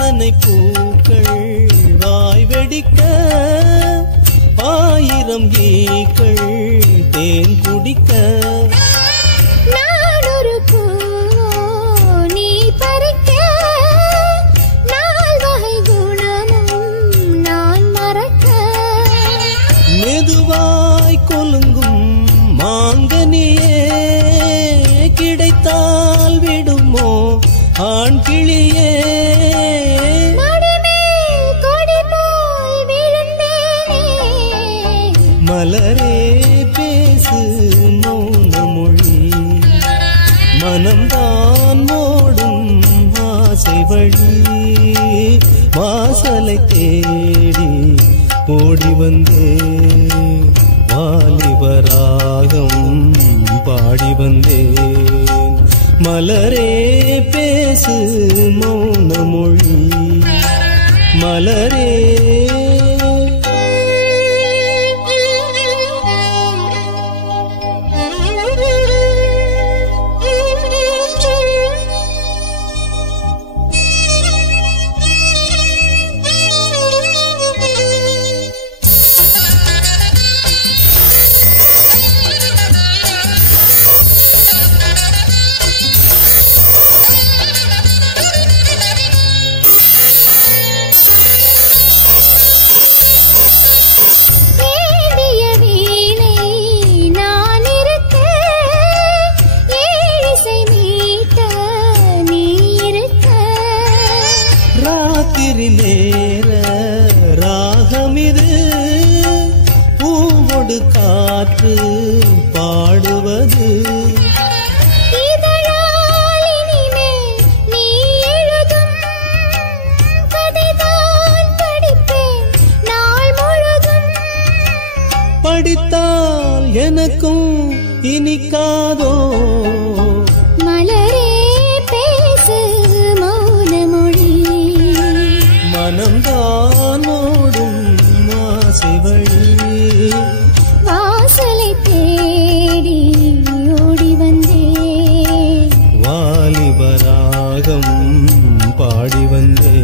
வாசனை பூக்கள் வாய் வெடிக்க 1000 ஈக்கள் தேன் குடிக்க நான் ஒரு பூ நீ பறிக்க 4 வகை குணமும் நான் மறக்க மெதுவாய் கொலுங்கும் மாங்கனியே கிடைத்தால் விடுமோ ஆண் கிளியே மலரே பேசு மௌன மொழி மனம்தான் ஓடும் ஆசை வழி வாசலை தேடி ஓடி வந்தே வாலிபராகம் பாடி வந்தேன் மலரே பேசு மௌன மொழி மலரே நேர ராகமிது பூவோடு காற்று பாடுவது நீ எழுதும் கதைதான் படிப்பேன் நாள் முழுதும் படித்தால் எனக்கும் இனிக்காதோ மலரே பேசு மௌன மொழி மனம்தான் ஓடும் ஆசை வழி வாசலை தேடி ஓடி வந்தே வாலிபராகம் பாடி வந்தே